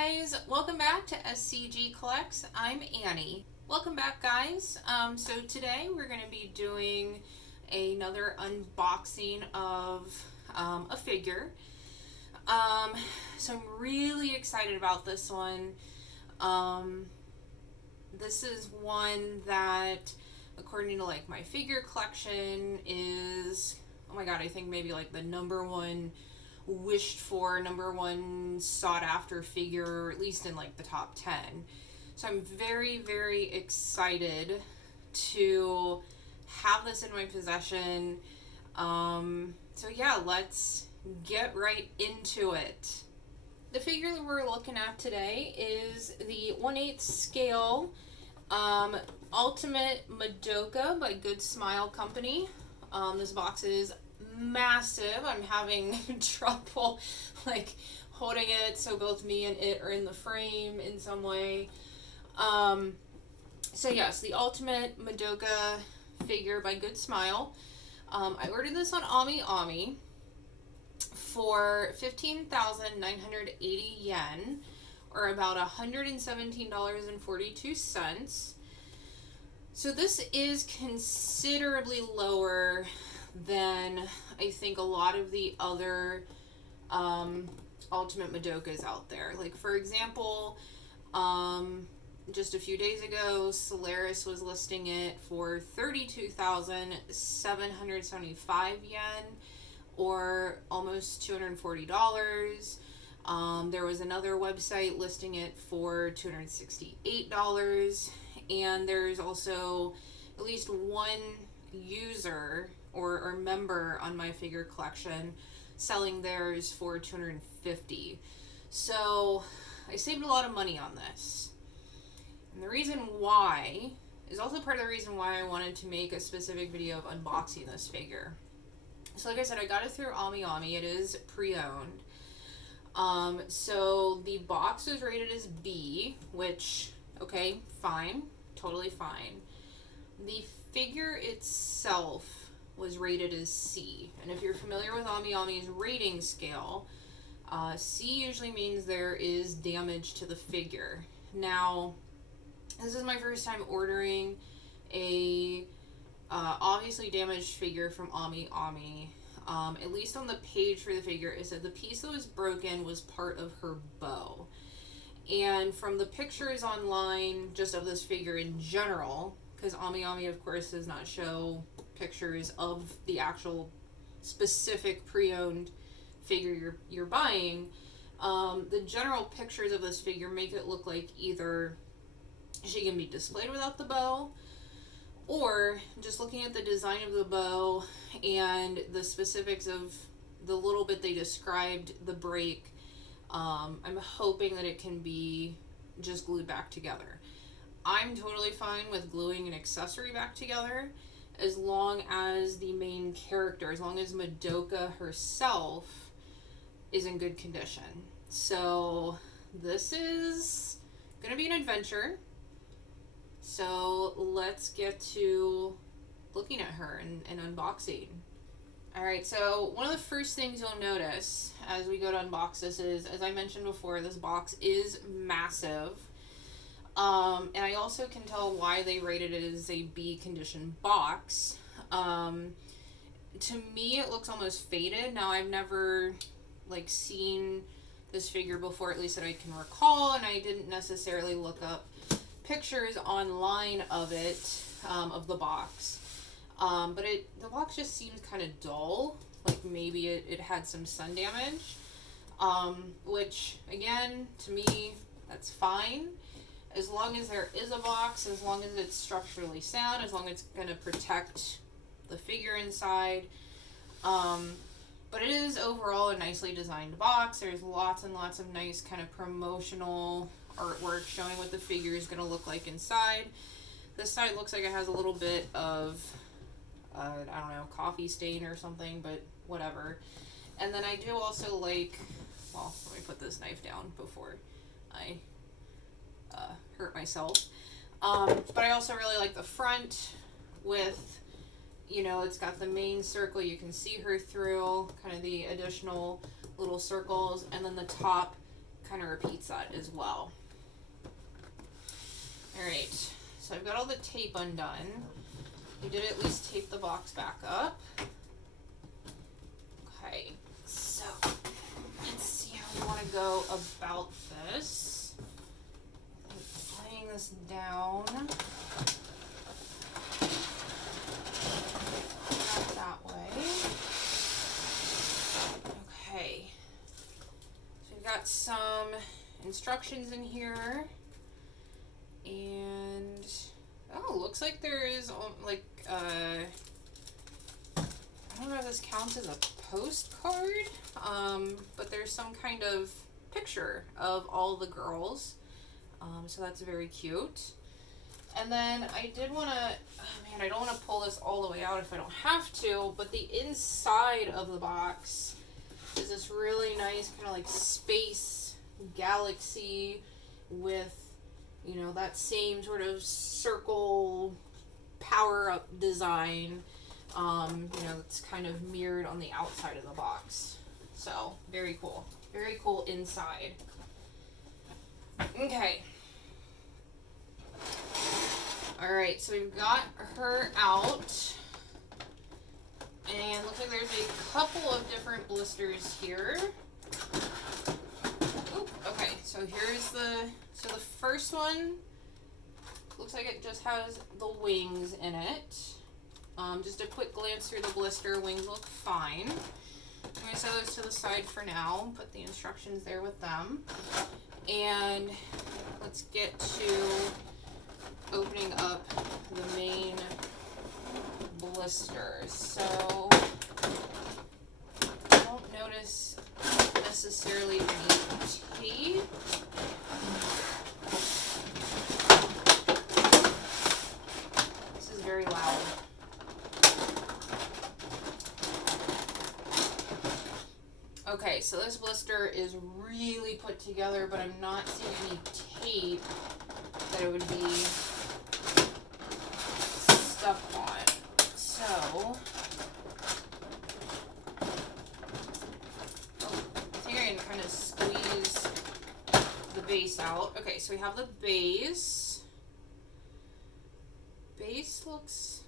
guys, welcome back to SCG Collects. I'm Annie. Welcome back, guys. So today we're going to be doing another unboxing of a figure. So I'm really excited about this one. This is one that, according to like my figure collection, is, oh my god, I think maybe like the number one wished for, number one sought after figure, at least in like the top 10. So I'm very, very excited to have this in my possession. So yeah, let's get right into it. The figure that we're looking at today is the 1/8 scale Ultimate Madoka by Good Smile Company. This box is massive. I'm having trouble like holding it so both me and it are in the frame in some way. So yes, the Ultimate Madoka figure by Good Smile. I ordered this on AmiAmi for 15,980 yen, or about $117.42. So this is considerably lower than I think a lot of the other Ultimate Madokas out there. Like, for example, just a few days ago, Solaris was listing it for 32,775 yen, or almost $240. There was another website listing it for $268, and there's also at least one user or member on my figure collection selling theirs for $250. So I saved a lot of money on this. And the reason why is also part of the reason why I wanted to make a specific video of unboxing this figure. So like I said, I got it through AmiAmi. It is pre-owned. So the box was rated as B, which, okay, fine, totally fine. The figure itself was rated as C. And if you're familiar with AmiAmi's rating scale, C usually means there is damage to the figure. Now, this is my first time ordering a obviously damaged figure from AmiAmi. At least on the page for the figure, it said the piece that was broken was part of her bow. And from the pictures online, just of this figure in general, because AmiAmi, of course, does not show pictures of the actual specific pre-owned figure you're buying, the general pictures of this figure make it look like either she can be displayed without the bow, or just looking at the design of the bow and the specifics of the little bit they described the break, I'm hoping that it can be just glued back together. I'm totally fine with gluing an accessory back together as long as the main character, as long as Madoka herself is in good condition. So this is going to be an adventure. So let's get to looking at her and unboxing. Alright, so one of the first things you'll notice as we go to unbox this is, as I mentioned before, this box is massive. And I also can tell why they rated it as a B condition box. To me, it looks almost faded. Now, I've never seen this figure before, at least that I can recall, and I didn't necessarily look up pictures online of it, of the box. But the box just seems kind of dull, like maybe it had some sun damage, which, again, to me, that's fine. As long as there is a box, as long as it's structurally sound, as long as it's going to protect the figure inside. But it is overall a nicely designed box. There's lots and lots of nice kind of promotional artwork showing what the figure is going to look like inside. This side looks like it has a little bit of, I don't know, coffee stain or something, but whatever. And then I do also like, well, let me put this knife down before I hurt myself. But I also really like the front with, you know, it's got the main circle. You can see her through, kind of the additional little circles, and then the top kind of repeats that as well. Alright, so I've got all the tape undone. We did at least tape the box back up. Okay, so let's see how we want to go about this. Laying this down. Not that way. Okay. So we've got some instructions in here. And oh, looks like there is like I don't know if this counts as a postcard, but there's some kind of picture of all the girls, so that's very cute. And then I did want to, oh man, I don't want to pull this all the way out if I don't have to, but the inside of the box is this really nice kind of like space galaxy with, you know, that same sort of circle power-up design, you know, it's kind of mirrored on the outside of the box. So, very cool. Very cool inside. Okay. Alright, so we've got her out. And looks like there's a couple of different blisters here. Oop, okay, so here's so the first one looks like it just has the wings in it. Just a quick glance through the blister, wings look fine. I'm going to set those to the side for now, put the instructions there with them. And let's get to opening up the main blister. So I don't notice necessarily any tape. This is very loud. Okay, so this blister is really put together, but I'm not seeing any tape that it would be stuck on. So, I think I can kind of squeeze the base out. Okay, so we have the base. Base looks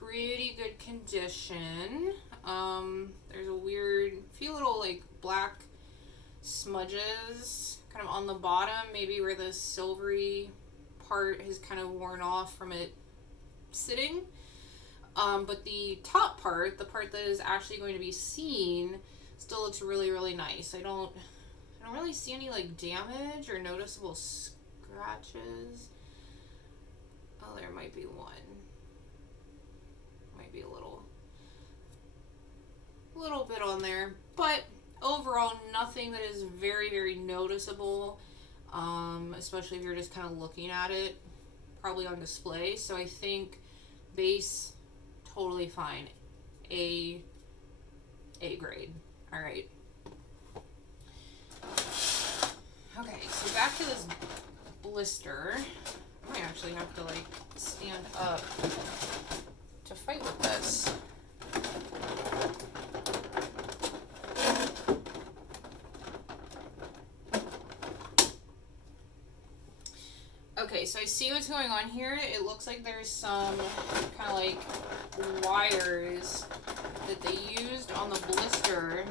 pretty good condition. There's a few little like black smudges kind of on the bottom, maybe where the silvery part has kind of worn off from it sitting. But the top part, the part that is actually going to be seen, still looks really, really nice. I don't really see any like damage or noticeable scratches. Oh, there might be one. Might be a little bit on there, but overall nothing that is very, very noticeable, especially if you're just kind of looking at it, probably on display. So I think base, totally fine. A grade. All right. Okay, so back to this blister. I might actually have to like stand up to fight with this. Okay, so I see what's going on here. It looks like there's some kind of like wires that they used on the blister.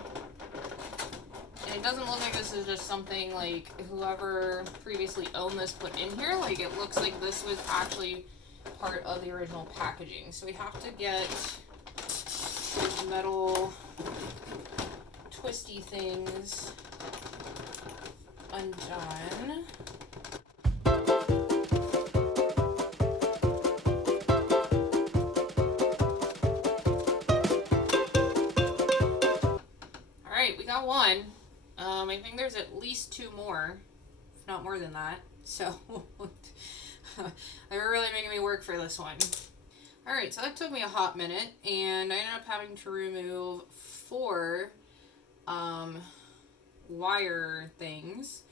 And it doesn't look like this is just something like whoever previously owned this put in here. Like it looks like this was actually part of the original packaging. So we have to get these metal twisty things undone. Alright, we got one. I think there's at least two more, if not more than that. So they were really making me work for this one. Alright, so that took me a hot minute, and I ended up having to remove 4 wire things.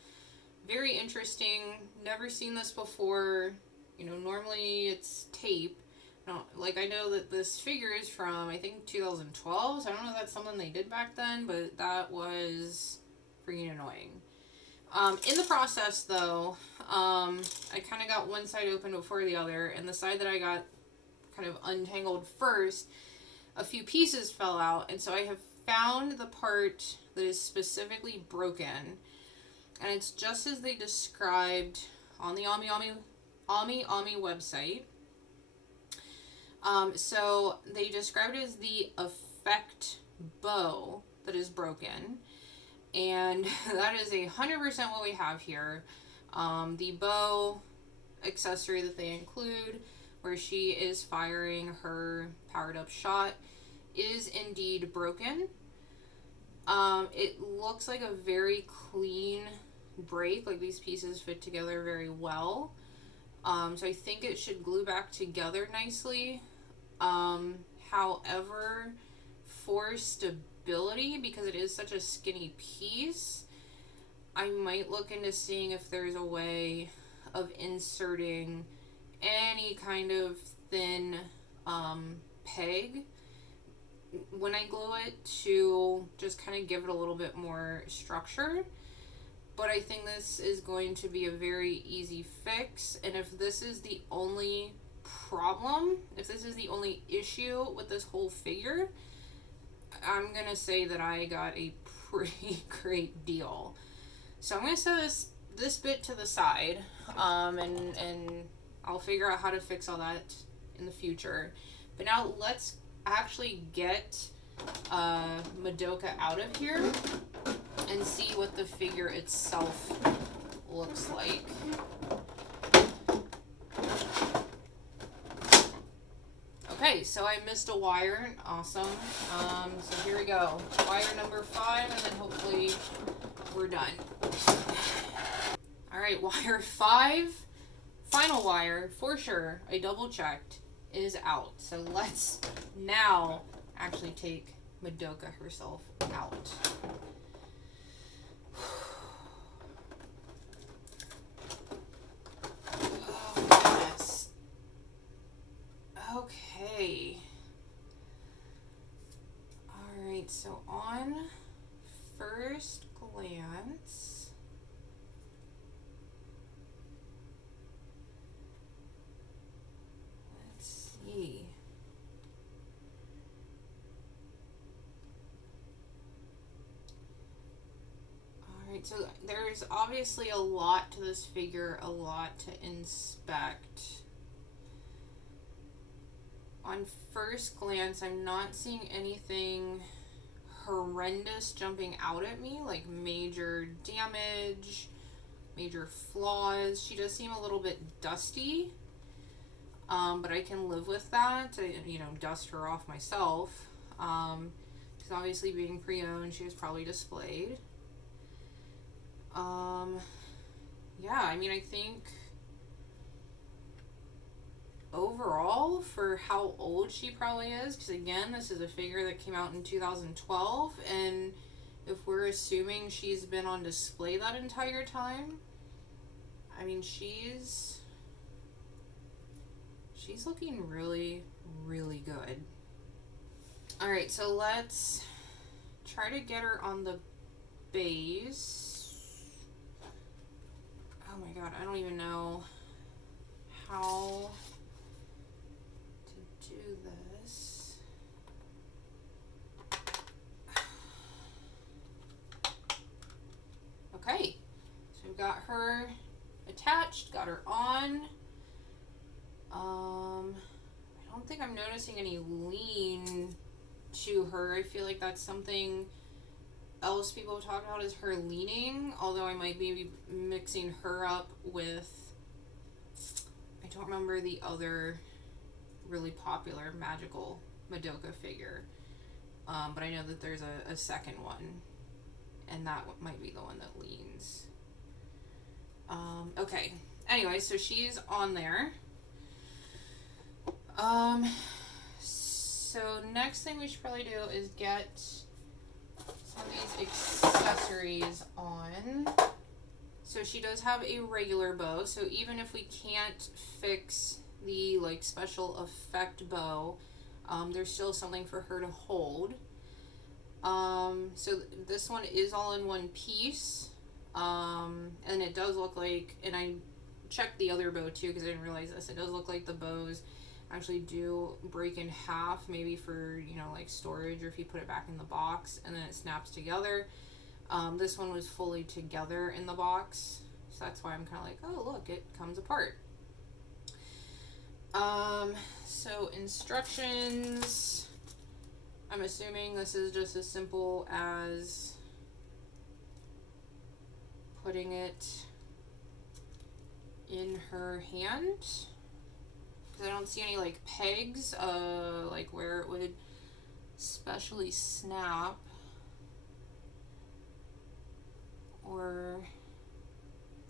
Very interesting. Never seen this before. You know, normally it's tape. No, like I know that this figure is from, I think, 2012, so I don't know if that's something they did back then, but that was freaking annoying. In the process, though, I kind of got one side open before the other, and the side that I got kind of untangled first, a few pieces fell out, and so I have found the part that is specifically broken, and it's just as they described on the AmiAmi website. So they described it as the effect bow that is broken, and that is 100% what we have here. The bow accessory that they include, where she is firing her powered up shot, is indeed broken. It looks like a very clean break, like these pieces fit together very well. So I think it should glue back together nicely. However, for stability, because it is such a skinny piece, I might look into seeing if there's a way of inserting any kind of thin peg when I glue it to just kind of give it a little bit more structure. But I think this is going to be a very easy fix, and if this is the only problem, if this is the only issue with this whole figure, I'm gonna say that I got a pretty great deal. So I'm gonna set this bit to the side, and I'll figure out how to fix all that in the future. But now let's actually get Madoka out of here and see what the figure itself looks like. Okay, so I missed a wire. Awesome. So here we go. Wire number 5, and then hopefully we're done. Alright, wire 5. Final wire, for sure, I double checked, is out. So let's now actually take Madoka herself out. Okay. Alright, so on first glance, let's see. Alright, so there's obviously a lot to this figure, a lot to inspect. On first glance, I'm not seeing anything horrendous jumping out at me, like major damage, major flaws. She does seem a little bit dusty, but I can live with that. Dust her off myself. She's obviously being pre-owned. She was probably displayed. Yeah, I mean, I think overall, for how old she probably is, because again, this is a figure that came out in 2012, and if we're assuming she's been on display that entire time, I mean, she's looking really, really good. Alright, so let's try to get her on the base. Oh my god, I don't even know how do this. Okay, so we've got her attached, got her on. I don't think I'm noticing any lean to her. I feel like that's something else people have talked about, is her leaning, although I might be mixing her up with, I don't remember the other really popular magical Madoka figure, but I know that there's a second one, and that might be the one that leans. Okay, anyway, so she's on there. So next thing we should probably do is get some of these accessories on. So she does have a regular bow, so even if we can't fix the special effect bow, there's still something for her to hold. So this one is all in one piece. And it does look like, and I checked the other bow too because I didn't realize this, it does look like the bows actually do break in half, maybe for, you know, like storage, or if you put it back in the box and then it snaps together. This one was fully together in the box, so that's why I'm kind of like, oh look, it comes apart. So instructions, I'm assuming this is just as simple as putting it in her hand, because I don't see any like pegs, like where it would specially snap, or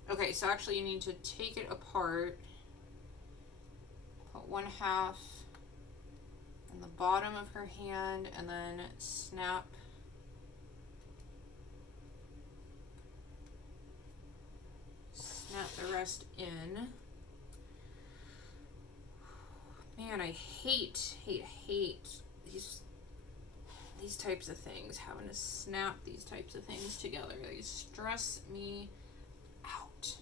okay, so actually you need to take it apart, put one half in the bottom of her hand, and then snap the rest in. Man, I hate these types of things, having to snap these types of things together. They stress me out.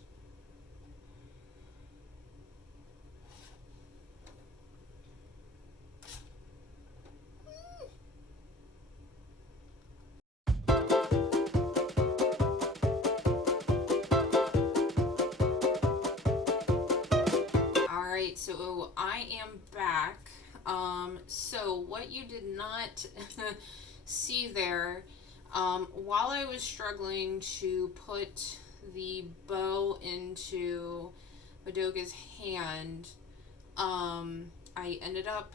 Alright, so I am back. So what you did not see there, while I was struggling to put the bow into Madoka's hand, I ended up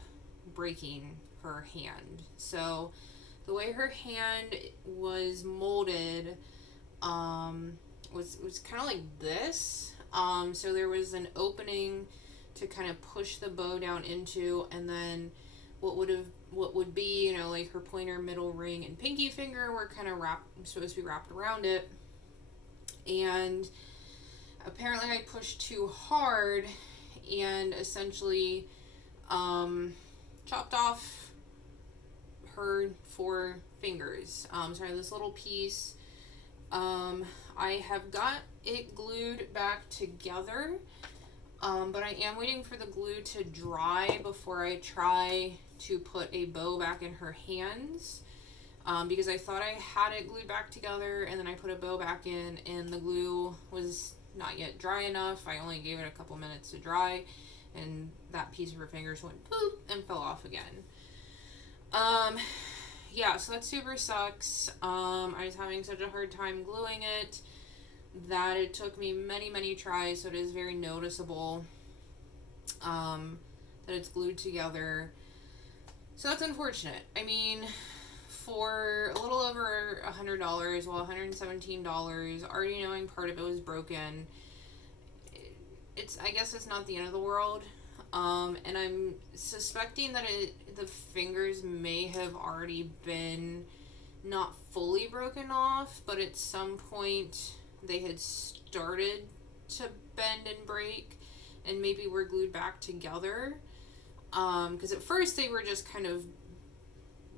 breaking her hand. So the way her hand was molded, was kind of like this. So there was an opening to kind of push the bow down into, and then what would be, you know, like her pointer, middle ring, and pinky finger were kind of supposed to be wrapped around it. And apparently I pushed too hard and essentially chopped off her 4 fingers. So I have this little piece. I have got it glued back together, but I am waiting for the glue to dry before I try to put a bow back in her hands, because I thought I had it glued back together, and then I put a bow back in and the glue was not yet dry enough. I only gave it a couple minutes to dry, and that piece of her fingers went poof and fell off again. Yeah, so that super sucks. I was having such a hard time gluing it that it took me many tries, so it is very noticeable that it's glued together. So that's unfortunate. I mean, for a little over $100, well, $117, already knowing part of it was broken, I guess it's not the end of the world. And I'm suspecting that the fingers may have already been not fully broken off, but at some point they had started to bend and break, and maybe were glued back together. Because at first they were just kind of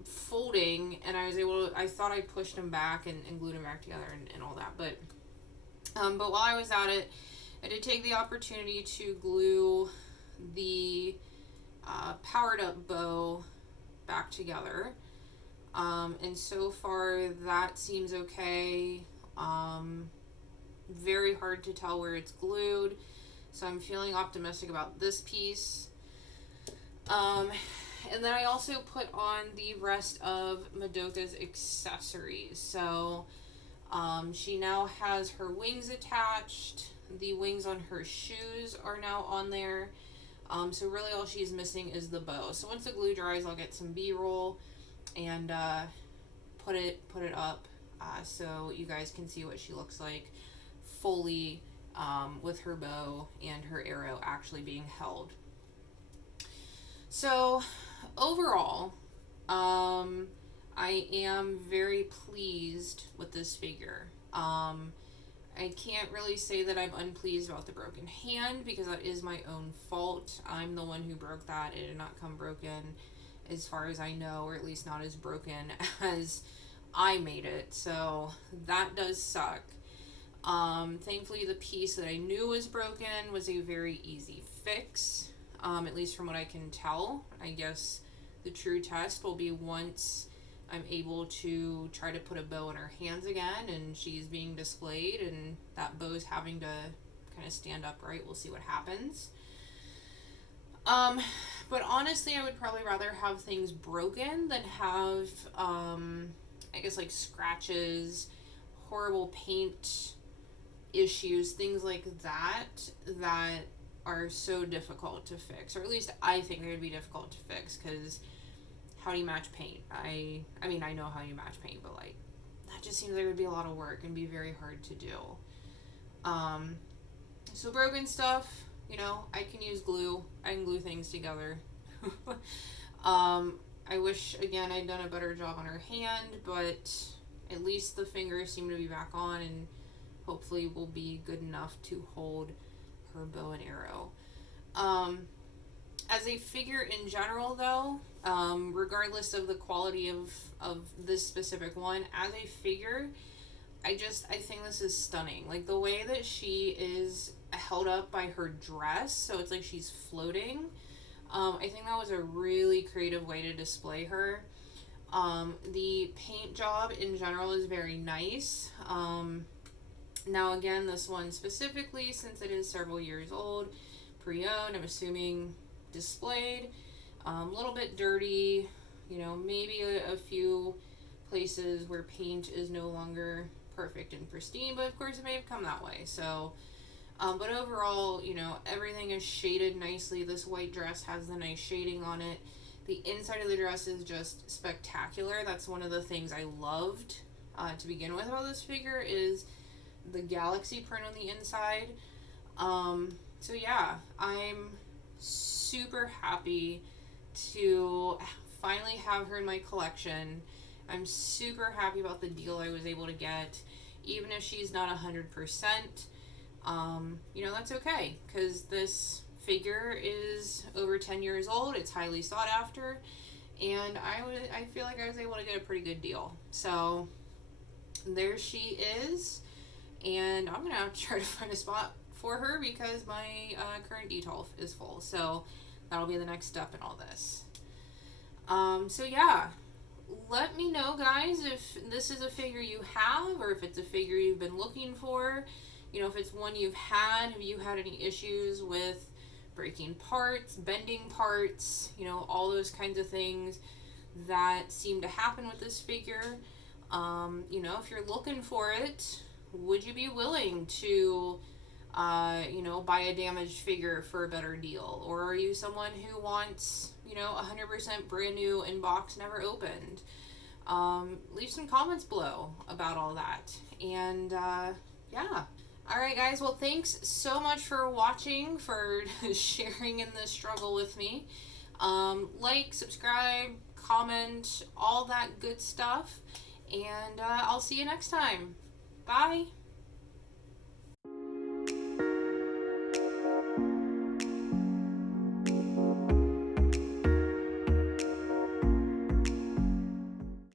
folding, and I thought I pushed them back and glued them back together and all that. But while I was at it, I did take the opportunity to glue the powered up bow back together, and so far that seems okay. Very hard to tell where it's glued, so I'm feeling optimistic about this piece. And then I also put on the rest of Madoka's accessories. So she now has her wings attached. The wings on her shoes are now on there. So really all she's missing is the bow. So once the glue dries, I'll get some B-roll and put it up so you guys can see what she looks like fully, with her bow and her arrow actually being held. So overall, I am very pleased with this figure. I can't really say that I'm unpleased about the broken hand, because that is my own fault. I'm the one who broke that. It did not come broken as far as I know, or at least not as broken as I made it. So that does suck. Thankfully, the piece that I knew was broken was a very easy fix, at least from what I can tell. I guess the true test will be once I'm able to try to put a bow in her hands again and she's being displayed and that bow's having to kind of stand upright. We'll see what happens. But honestly, I would probably rather have things broken than have, I guess, like scratches, horrible paint issues, things like that, that are so difficult to fix. Or at least I think they would be difficult to fix, because how do you match paint? I mean, I know how you match paint, but like, that just seems like it would be a lot of work and be very hard to do. So broken stuff, you know, I can use glue. I can glue things together. I wish, again, I'd done a better job on her hand, but at least the fingers seem to be back on and hopefully will be good enough to hold her bow and arrow. As a figure in general, though, regardless of the quality of this specific one, as a figure, I think this is stunning. Like, the way that she is held up by her dress, so it's like she's floating. I think that was a really creative way to display her. The paint job in general is very nice. Now again, this one specifically, since it is several years old, pre-owned, I'm assuming displayed, a little bit dirty, you know, maybe a few places where paint is no longer perfect and pristine, but of course it may have come that way. So but overall, you know, everything is shaded nicely. This white dress has the nice shading on it. The inside of the dress is just spectacular. That's one of the things I loved to begin with about this figure, is the galaxy print on the inside. So yeah, I'm super happy to finally have her in my collection. I'm super happy about the deal I was able to get, even if she's not 100%. You know, that's okay, because this figure is over 10 years old. It's highly sought after, and I feel like I was able to get a pretty good deal. So there she is, and I'm gonna have to try to find a spot for her because my current detail is full. So that'll be the next step in all this. So yeah, let me know, guys, if this is a figure you have, or if it's a figure you've been looking for. You know, if it's one you've had, have you had any issues with breaking parts, bending parts, you know, all those kinds of things that seem to happen with this figure? You know, if you're looking for it, would you be willing to, you know, buy a damaged figure for a better deal? Or are you someone who wants, you know, 100% brand new in box, never opened? Leave some comments below about all that. And, yeah. Alright guys, well thanks so much for watching, for sharing in this struggle with me. Like, subscribe, comment, all that good stuff. And I'll see you next time. Bye!